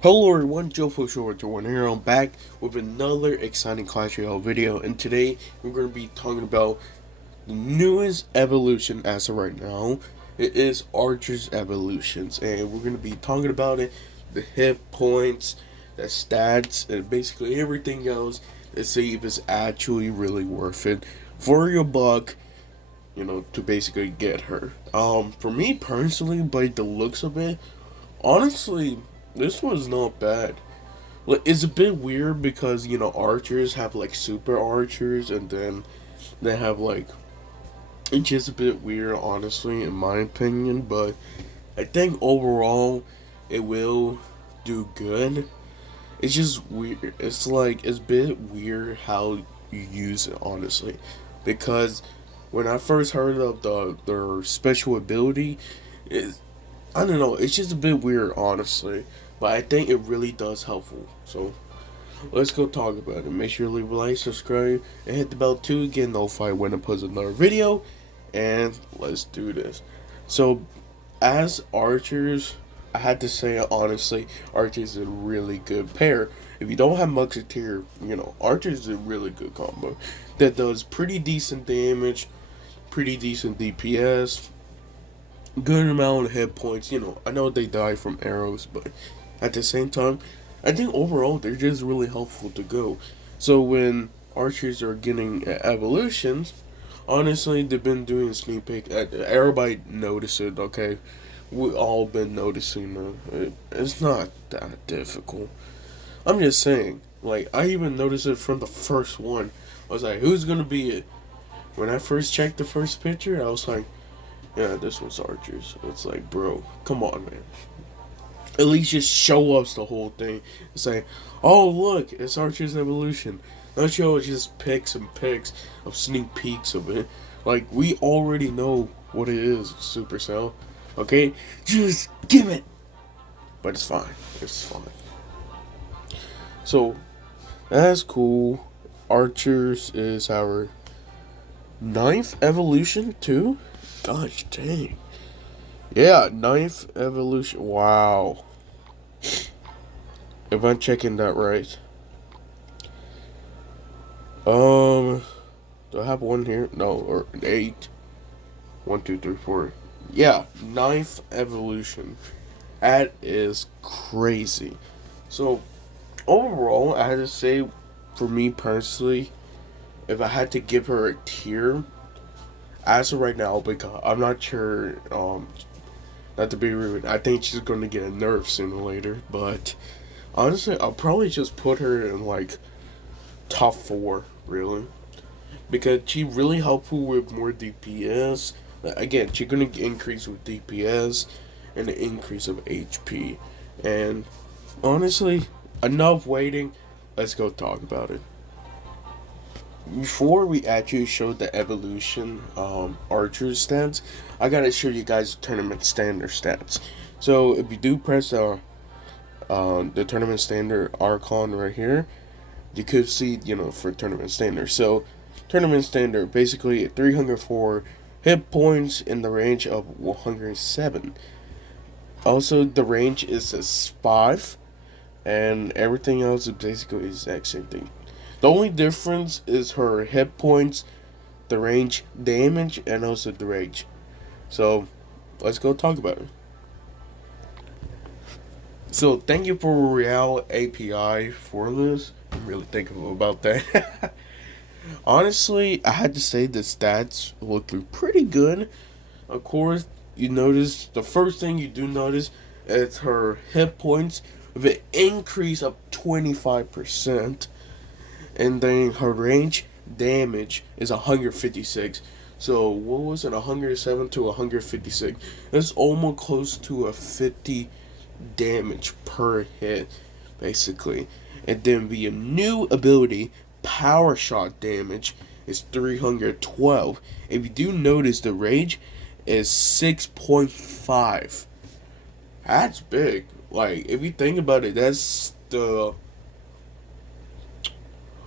Hello everyone, Joe Short1 here. I'm back with another exciting Clash Royale video, and today we're going to be talking about the newest evolution as of right now. It is Archer's Evolutions, and we're going to be talking about it, the hit points, the stats, and basically everything else to see if it's actually really worth it for your buck, to basically get her. For me personally, by the looks of it, honestly, this was not bad. Like, it's a bit weird because archers have like super archers, and then they have like it's just a bit weird, honestly, in my opinion. But I think overall it will do good. It's just weird. It's a bit weird how you use it, honestly, because when I first heard of their special ability, it, I don't know. It's just a bit weird, honestly. But I think it really does helpful. So let's go talk about it. Make sure to leave a like, subscribe, and hit the bell too. Get notified when I post another video. And let's do this. So as archers, I had to say honestly, archers is a really good pair. If you don't have Musketeer, archers is a really good combo that does pretty decent damage, pretty decent DPS, good amount of hit points. I know they die from arrows, but at the same time, I think overall they're just really helpful to go. So when archers are getting evolutions, honestly, they've been doing sneak peek. Everybody noticed it. Okay, we all been noticing it. It's not that difficult. I'm just saying. Like, I even noticed it from the first one. I was like, who's gonna be it? When I first checked the first picture, I was like, yeah, this one's archers. It's like, bro, come on, man. At least just show us the whole thing and say, oh, look, it's Archer's Evolution. Not show us just pics and pics of sneak peeks of it. Like, we already know what it is, Supercell. Okay? Just give it! But it's fine. It's fine. So, that's cool. Archers is our ninth evolution, too? Gosh dang. Yeah, ninth evolution. Wow. If I'm checking that right. Do I have one here? No, or an 8. 1, 2, 3, 4. Yeah, ninth evolution. That is crazy. So, overall, I had to say, for me personally, if I had to give her a tier, as of right now, because I'm not sure, not to be rude, I think she's going to get a nerf sooner or later, but honestly, I'll probably just put her in, like, top 4, really. Because she really helpful with more DPS. Again, she's gonna increase with DPS and the increase of HP. And honestly, enough waiting. Let's go talk about it. Before we actually show the evolution archer stats, I gotta show you guys tournament standard stats. So if you do press the tournament standard Archon right here, you could see, for tournament standard. So, tournament standard basically 304 hit points in the range of 107. Also, the range is a 5, and everything else is basically the exact same thing. The only difference is her hit points, the range damage, and also the range. So, let's go talk about it. So, thank you for Real API for this. I'm really thankful about that. Honestly, I had to say the stats look pretty good. Of course, you notice the first thing you do notice is her hit points with an increase of 25%, and then her range damage is 156. So what was it, 107 to 156? That's almost close to a 50 damage per hit, basically. And then the new ability, Power Shot damage, is 312. If you do notice, the range is 6.5. That's big. Like, if you think about it, that's the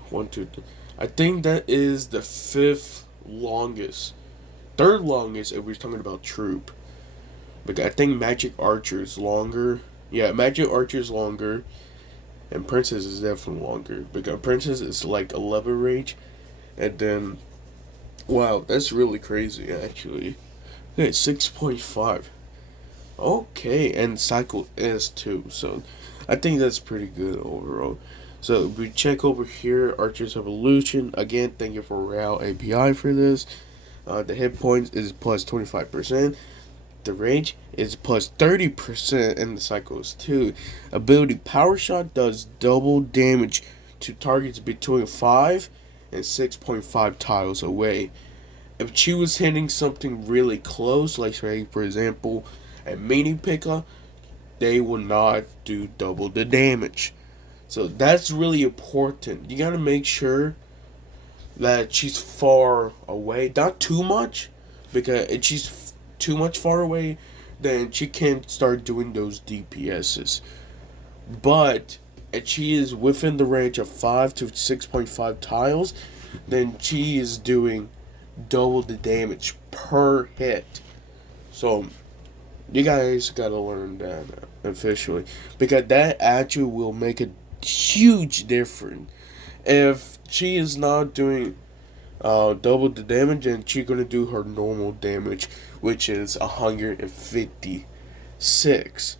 one, two, three. I think that is the fifth longest, third longest if we're talking about troop. But I think Magic Archer is longer. Yeah, Magic Archer is longer, and Princess is definitely longer because Princess is like 11 range, and then wow, that's really crazy actually. Okay, 6.5. Okay, and cycle is too, so I think that's pretty good overall. So we check over here, Archer's Evolution. Again, thank you for Real API for this. The hit points is plus 25%. The range is plus 30%, and the cycle is 2. Ability Power Shot does double damage to targets between 5 and 6.5 tiles away. If she was hitting something really close, like say for example a mini P.E.K.K.A, they will not do double the damage. So that's really important. You gotta make sure that she's far away, not too much, because if she's too much far away, then she can't start doing those DPSs. But if she is within the range of 5 to 6.5 tiles, then she is doing double the damage per hit. So you guys gotta learn that officially, because that actually will make a huge difference. If she is not doing double the damage, and she's gonna do her normal damage, which is 156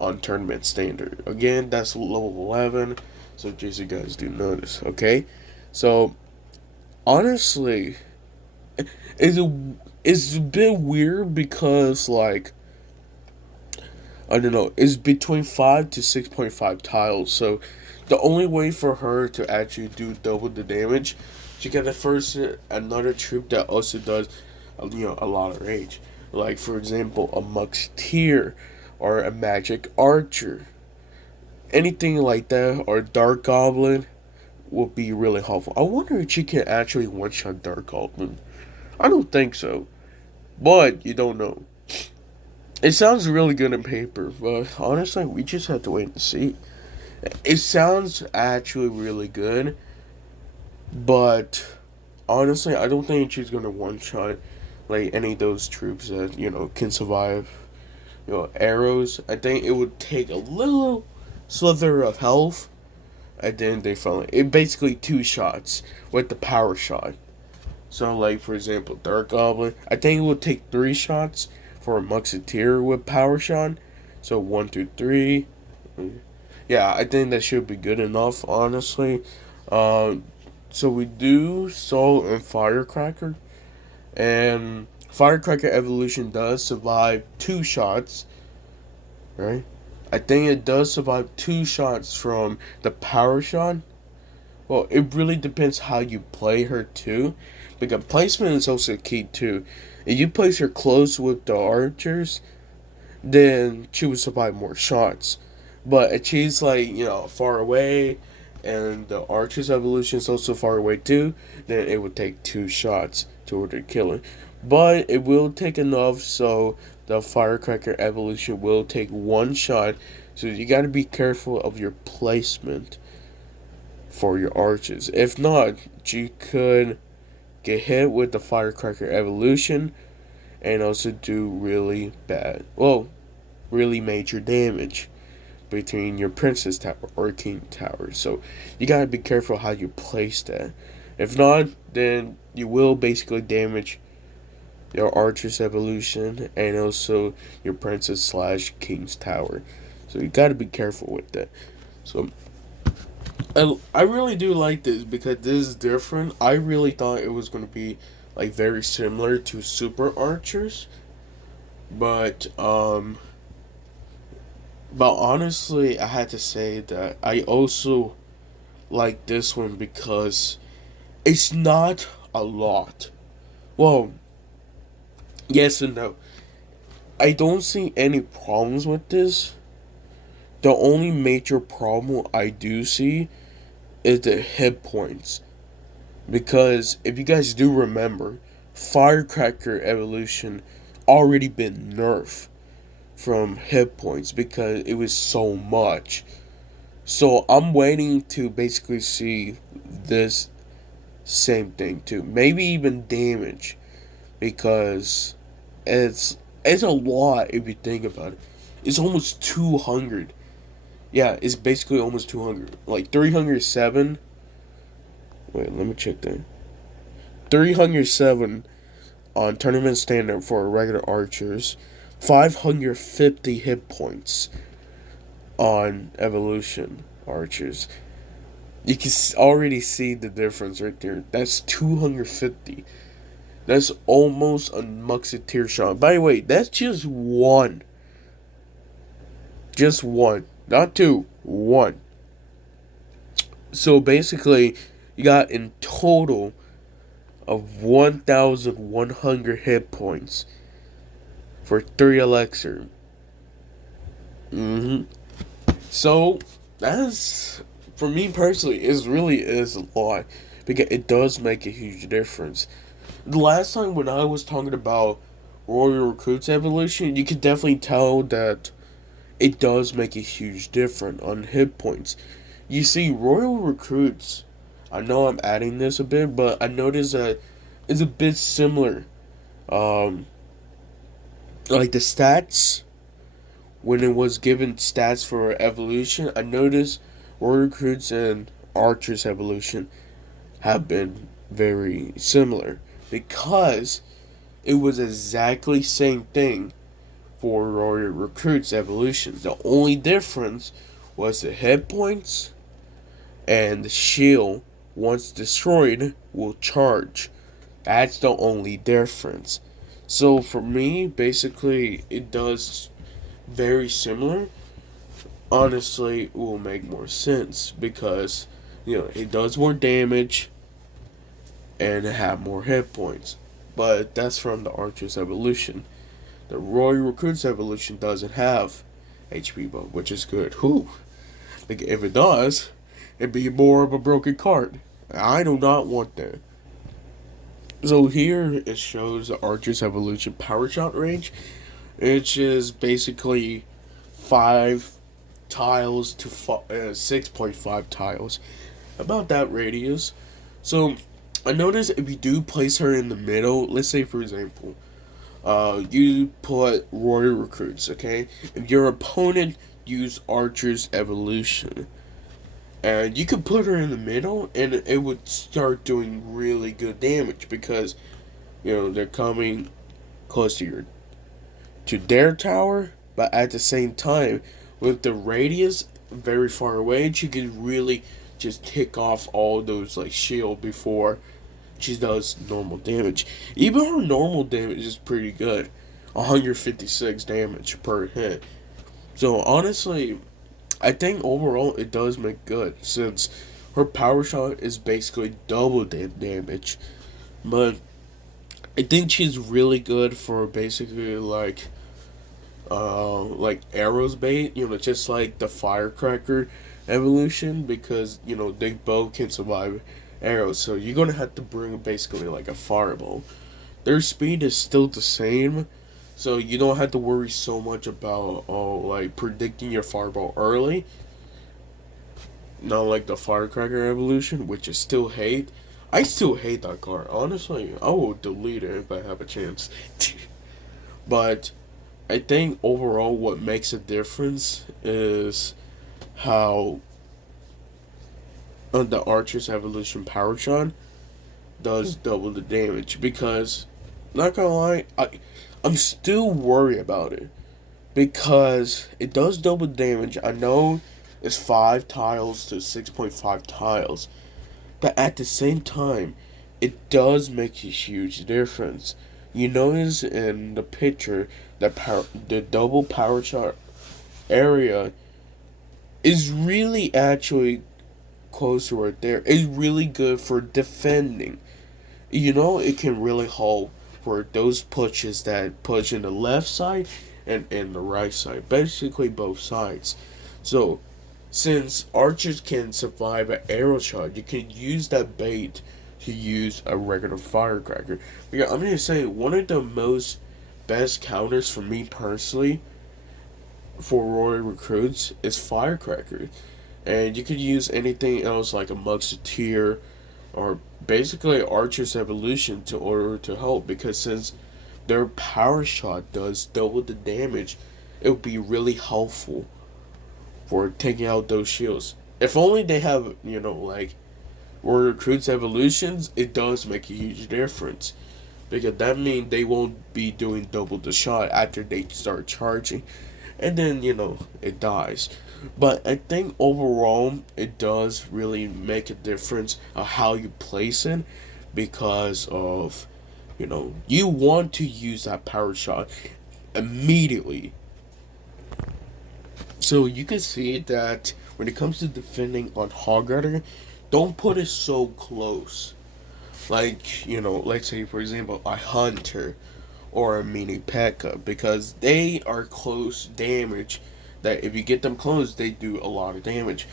on tournament standard. Again, that's level 11, so just you guys do notice, okay? So honestly, it's a bit weird because like I don't know, it's between 5 to 6.5 tiles. So the only way for her to actually do double the damage, she gotta first another troop that also does, a lot of rage. Like for example, a Musketeer or a Magic Archer, anything like that, or Dark Goblin would be really helpful. I wonder if she can actually one shot Dark Goblin. I don't think so, but you don't know. It sounds really good on paper, but honestly, we just have to wait and see. It sounds actually really good, but honestly, I don't think she's gonna one shot like any of those troops that can survive. Arrows. I think it would take a little slither of health, and then they finally it basically two shots with the power shot. So, like for example, Dark Goblin, I think it would take 3 shots for a Musketeer with Power Shot. So 1, 2, 3. Yeah, I think that should be good enough, honestly. Uh, so we do Soul and Firecracker, and Firecracker Evolution does survive 2 shots, right? I think it does survive 2 shots from the Power Shot. Well, it really depends how you play her too, because placement is also key too. If you place her close with the archers, then she would survive more shots. But if she's like far away, and the archer's evolution is also far away too, then it would take 2 shots to order to kill her. But it will take enough so the firecracker evolution will take 1 shot. So you got to be careful of your placement for your archers. If not, you could get hit with the firecracker evolution and also do really bad, well, really major damage between your princess tower or king tower. So you gotta be careful how you place that. If not, then you will basically damage your archer's evolution and also your princess slash king's tower. So you gotta be careful with that. So I really do like this because this is different. I really thought it was going to be like very similar to Super Archers, but honestly, I had to say that I also like this one because it's not a lot. Well, yes and no. I don't see any problems with this. The only major problem I do see is the hit points. Because if you guys do remember, Firecracker Evolution already been nerfed from hit points because it was so much. So I'm waiting to basically see this same thing too. Maybe even damage, because it's a lot if you think about it. It's almost 200. Yeah, it's basically almost 200. Like 307. Wait, let me check that. 307 on tournament standard for regular archers. 550 hit points on evolution archers. You can already see the difference right there. That's 250. That's almost a Musketeer shot. By the way, that's just one. Just one. Not two. One. So basically, you got in total of 1,100 hit points for 3 elixir. So, that's, for me personally, it really is a lot. Because it does make a huge difference. The last time when I was talking about Royal Recruits evolution, you could definitely tell that it does make a huge difference on hit points. You see, Royal Recruits, I know I'm adding this a bit, but I noticed that it's a bit similar. Like the stats, when it was given stats for evolution, I noticed Royal Recruits and Archers evolution have been very similar because it was exactly same thing for Royal Recruits evolution. The only difference was the hit points and the shield, once destroyed, will charge. That's the only difference. So for me, basically, it does very similar. Honestly, it will make more sense because, it does more damage and it have more hit points. But that's from the Archer's evolution. The Royal Recruits evolution doesn't have HP buff, which is good. Whew. Like, if it does, it'd be more of a broken card. I do not want that. So here it shows the Archer's evolution power shot range, which is basically 5 tiles to 6.5 tiles. About that radius. So I noticed if you do place her in the middle, let's say for example, you put Royal Recruits, okay? If your opponent used Archer's evolution, and you could put her in the middle, and it would start doing really good damage because, they're coming close to their tower, but at the same time, with the radius very far away, she could really just tick off all those like shield before she does normal damage. Even her normal damage is pretty good, 156 damage per hit. So honestly, I think overall it does make good since her power shot is basically double damage. But I think she's really good for basically like arrows bait, just like the firecracker evolution because, they both can survive arrows. So you're gonna have to bring basically like a fireball. Their speed is still the same, so you don't have to worry so much about like predicting your fireball early. Not like the firecracker evolution, which I still hate. I still hate that card. Honestly, I will delete it if I have a chance. But I think overall what makes a difference is how the Archer's evolution power shot does double the damage because, not gonna lie, I'm still worried about it because it does double damage. I know it's 5 tiles to 6.5 tiles, but at the same time, it does make a huge difference. You notice in the picture that the double power shot area is really actually close to right there. It's really good for defending. It can really hold for those pushes that push in the left side and in the right side. Basically both sides. So, since archers can survive an arrow shot, you can use that bait to use a regular firecracker. Because I'm gonna say one of the most best counters for me personally for Royal Recruits is firecracker. And you could use anything else like a Musketeer or basically Archer's evolution to order to help because since their power shot does double the damage, it would be really helpful for taking out those shields. If only they have, like Warrior Recruits evolutions, it does make a huge difference. Because that means they won't be doing double the shot after they start charging. And then, it dies. But I think overall, it does really make a difference of how you place it. Because of, you want to use that power shot immediately. So you can see that when it comes to defending on Hog Rider, don't put it so close. Like, let's say for example a Hunter or a Mini P.E.K.K.A. because they are close damage that if you get them close they do a lot of damage.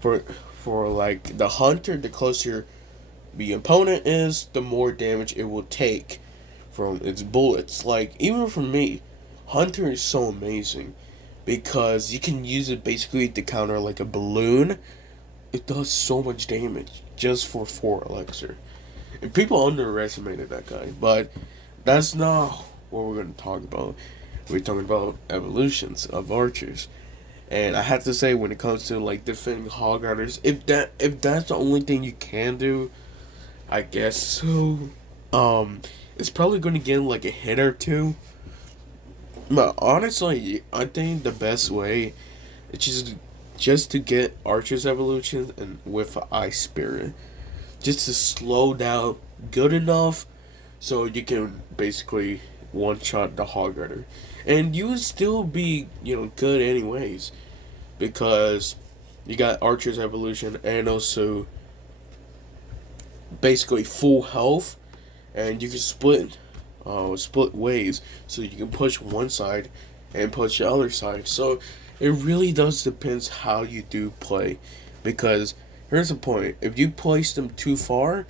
For like the Hunter, the closer the opponent is, the more damage it will take from its bullets. Like even for me, Hunter is so amazing because you can use it basically to counter like a balloon. It does so much damage just for 4 elixir. And people underestimated that guy, but that's not what we're going to talk about. We're talking about evolutions of archers. And I have to say, when it comes to like defending Hog Riders, if that's the only thing you can do, I guess so. It's probably going to get like a hit or two. But honestly, I think the best way is just to get Archer's evolution and with Ice Spirit, just to slow down good enough so you can basically one shot the Hog Rider, and you would still be good anyways because you got Archer's evolution and also basically full health, and you can split ways so you can push one side and push the other side. So it really does depends how you do play, because here's the point: if you place them too far,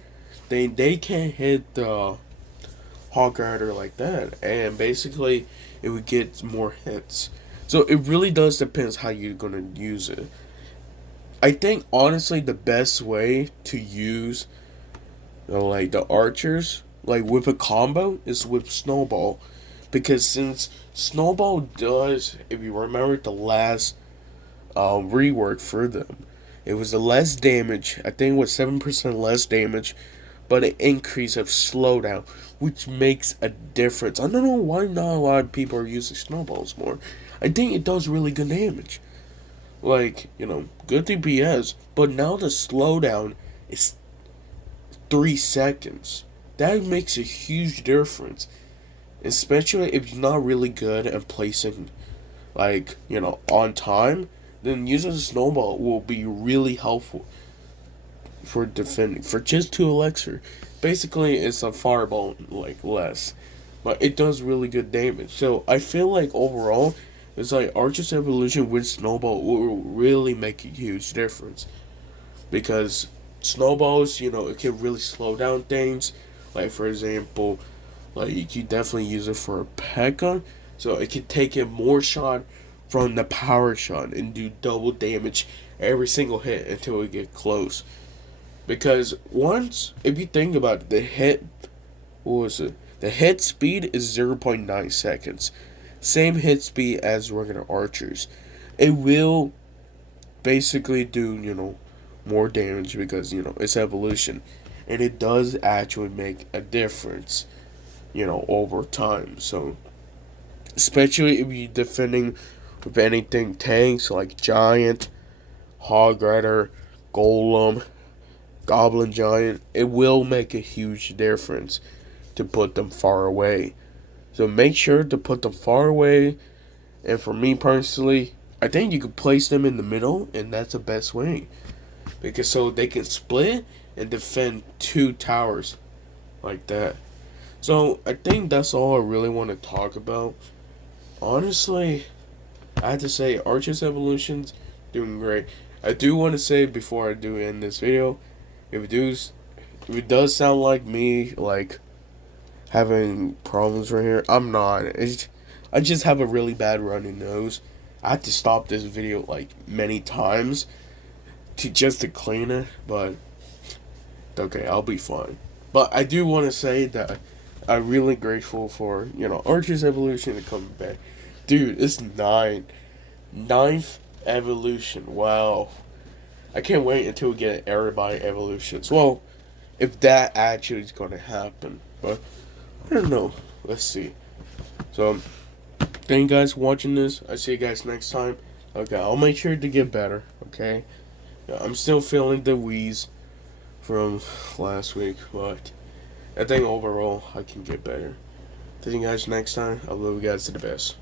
then they can't hit the Hog Rider like that, and basically it would get more hits. So it really does depends how you're gonna use it. I think honestly the best way to use like the archers like with a combo is with Snowball, because since Snowball does, if you remember the last rework for them, it was the less damage. I think it was 7% less damage, but an increase of slowdown, which makes a difference. I don't know why not a lot of people are using Snowballs more. I think it does really good damage. Like, good DPS, but now the slowdown is 3 seconds. That makes a huge difference. Especially if you're not really good at placing, like, on time, then using a Snowball will be really helpful for defending. For just 2 elixir. Basically, it's a fireball, like, less. But it does really good damage. So, I feel like overall, it's like Archer's evolution with Snowball will really make a huge difference. Because Snowballs, it can really slow down things. Like, for example, like, you can definitely use it for a P.E.K.K.A. So, it can take in more shot from the power shot and do double damage every single hit until it get close. Because once, if you think about it, what was it? The hit speed is 0.9 seconds. Same hit speed as regular archers. It will basically do, more damage because, it's evolution. And it does actually make a difference, over time. So, especially if you're defending with anything tanks like Giant, Hog Rider, Golem, Goblin Giant, it will make a huge difference to put them far away. So make sure to put them far away. And for me personally, I think you could place them in the middle, and that's the best way. Because so they can split and defend 2 towers like that. So I think that's all I really want to talk about. Honestly, I have to say Archer's evolution's doing great. I do want to say before I do end this video, if it does sound like me like having problems right here, I'm not. I just have a really bad runny nose. I had to stop this video like many times to clean it, but okay, I'll be fine. But I do want to say that I'm really grateful for Archer's evolution to come back. Dude, it's 9. Ninth evolution. Wow. I can't wait until we get everybody evolutions. Well, if that actually is going to happen. But, I don't know. Let's see. So, thank you guys for watching this. I'll see you guys next time. Okay, I'll make sure to get better. Okay? Yeah, I'm still feeling the wheeze from last week. But, I think overall, I can get better. See you guys next time. I love you guys to the best.